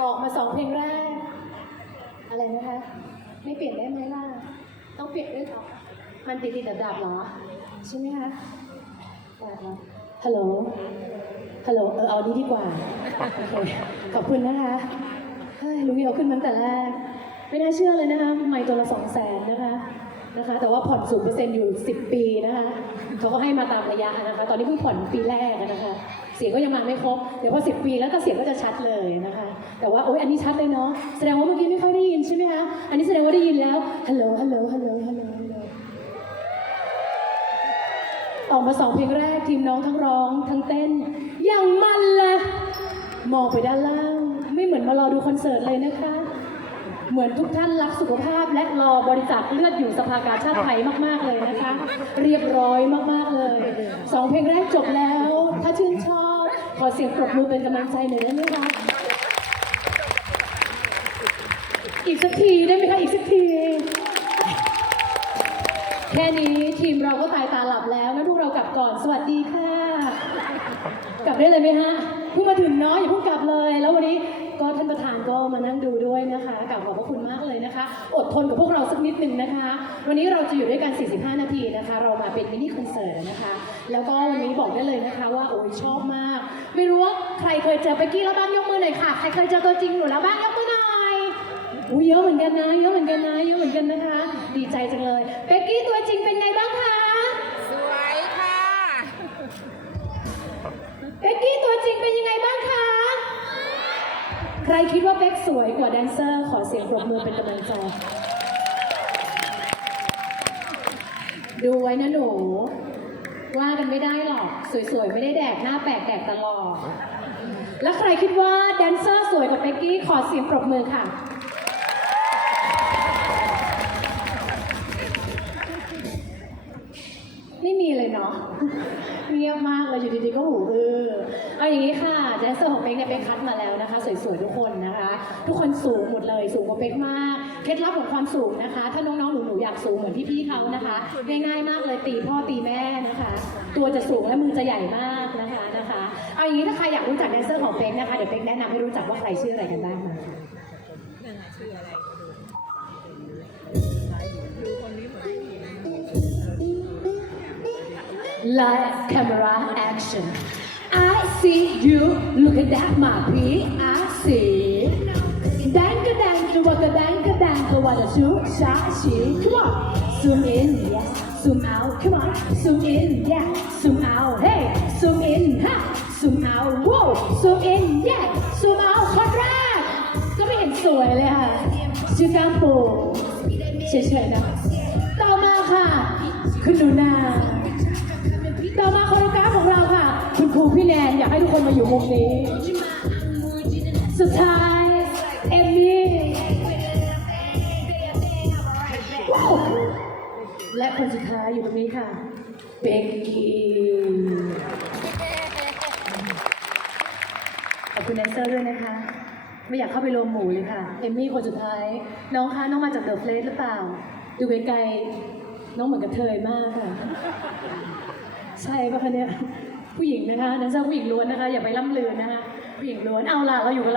ออกมาสองเพลงแรก อะไรนะคะ ไม่เปลี่ยนได้ไหมล่ะ ต้องเปลี่ยนด้วยเหรอมันติดติดดับๆเหรอ ใช่ไหมคะได้แล้วฮัลโหล ฮัลโหล เออเอานี้ดีกว่าโอเคขอบคุณนะคะเฮ้ยลุงเอาขึ้นมาตั้งแต่แรก ไม่น่าเชื่อเลยนะคะ ไม่ตัวละสองแสนนะคะนะคะ แต่ว่าผ่อนศูนย์เปอร์เซ็นต์อยู่สิบปีนะคะ เขาก็ให้มาตามระยะนะคะ ตอนนี้เพิ่งผ่อนปีแรกนะคะ เสียงก็ยังมาไม่ครบ เดี๋ยวพอสิบปีแล้วก็เสียงก็จะชัดเลยนะคะ แต่ว่าโอ๊ยอันนี้ชัดเลยเนาะ แสดงว่าเมื่อกี้ไม่ค่อยได้ยินใช่ไหมคะ อันนี้แสดงว่าได้ยินแล้วฮัลโหลฮัลโหล ฮัลโหล ฮัลโหล ฮัลโหลออกมาสองเพลงแรกทีมน้องทั้งร้อง ทั้งเต้น อย่างมันเลยมองไปด้านล่าง ไม่เหมือนมารอดูคอนเสิร์ตเลยนะคะ เหมือนทุกท่านรักสุขภาพและรอบริจาคเลือดอยู่สภากาชาติไทยมากๆเลยนะคะ เรียบร้อยมากๆเลยสองเพลงแรกจบแล้ว ถ้าชื่นชอบ ขอเสียงปรบมือเป็นกำลังใจหน่อยได้ไหมคะ อีกสักทีได้ไหมคะอีกสักที แค่นี้ทีมเราก็ตายตาหลับแล้วนะพวกเรากลับก่อนสวัสดีค่ะ กลับได้เลยไหมฮะเพิ่งมาถึงเนาะอย่าเพิ่งกลับเลย แล้ววันนี้ ก็ท่านประธานก็มานั่งดูด้วยนะคะกลับขอบพระคุณมากเลยนะคะ อดทนกับพวกเราสักนิดหนึ่งนะคะ วันนี้เราจะอยู่ด้วยกัน 45 นาทีนะคะ เรามาเป็นมินิคอนเสิร์ตนะคะ แล้วก็วันนี้บอกได้เลยนะคะว่าโอ้ยชอบมาก ไม่รู้ว่าใครเคยเจอเป๊กกี้แล้วบ้างยกมือหน่อยค่ะ ใครเคยเจอตัวจริงหนูแล้วบ้างยกมือหน่อยอุ้ยเยอะเหมือนกันนะ เยอะเหมือนกันนะ เยอะเหมือนกันนะคะ ดีใจจังเลย เป๊กกี้ตัวจริงเป็นไงบ้างคะ ใครคิดว่าเป๊กสวยกว่าแดนเซอร์ ขอเสียงปรบมือเป็นกำลังใจ ดูไว้นะหนู ว่ากันไม่ได้หรอก สวยๆ ไม่ได้แดกหน้าแปลกแดกตลอด แล้วใครคิดว่าแดนเซอร์สวยกว่าเป๊กกี้ ขอเสียงปรบมือค่ะ ไม่มีเลยเนาะเงียบมากเลยอยู่ดีๆก็หูอื้อเอาอย่างนี้ค่ะแดนเซอร์ เป๊กเนี่ยเป๊กคัดมาแล้วนะคะ สวยๆทุกคนนะคะ ทุกคนสูงหมดเลยสูงกว่าเป๊กมาก เคล็ดลับของความสูงนะคะ ถ้าน้องๆหนูๆอยากสูงเหมือนพี่ๆเขานะคะง่ายๆมากเลยตีพ่อตีแม่นะคะ ตัวจะสูงและมือจะใหญ่มากนะคะนะคะเอาอย่างนี้ถ้าใครอยากรู้จักแดนเซอร์ของเป๊กนะคะเดี๋ยวเป๊กแนะนำให้รู้จักว่าใครชื่ออะไรกันบ้างมาค่ะนั่นน่ะชื่ออะไรดูคน see you. Look at that, my P. I see. Danka danka waka danka danka what a shoo shot she. Come on. Zoom in, yes. Zoom out. Come on. Zoom in, yeah. Zoom out. Hey. Zoom in, ha. Zoom out. Whoa. Zoom in, yeah. Zoom out. คนแรกก็ไม่เห็นสวยเลยค่ะชื่อก้ามปูเฉยๆนะต่อมาค่ะ คุณหนูนาต่อมาค พี่แนนอยากให้ทุกคนมาอยู่มุมนี้ สุดท้ายเอมมี่และคนสุดท้ายอยู่ตรงนี้ค่ะ เบกกี้ขอบคุณแดนเซอร์ด้วยนะคะ ไม่อยากเข้าไปรวมหมู่เลยค่ะ เอมมี่คนสุดท้าย น้องคะน้องมาจากเดอะเฟลสหรือเปล่า ดูไกลๆน้องเหมือนกับเทยมากค่ะ ใช่ปะคะเนี่ย ผู้หญิงนะคะนันเซอร์ผู้หญิงล้วนนะคะ อย่าไปล่ำลือนะคะ ผู้หญิงล้วน เอาล่ะ เราอยู่กับลำ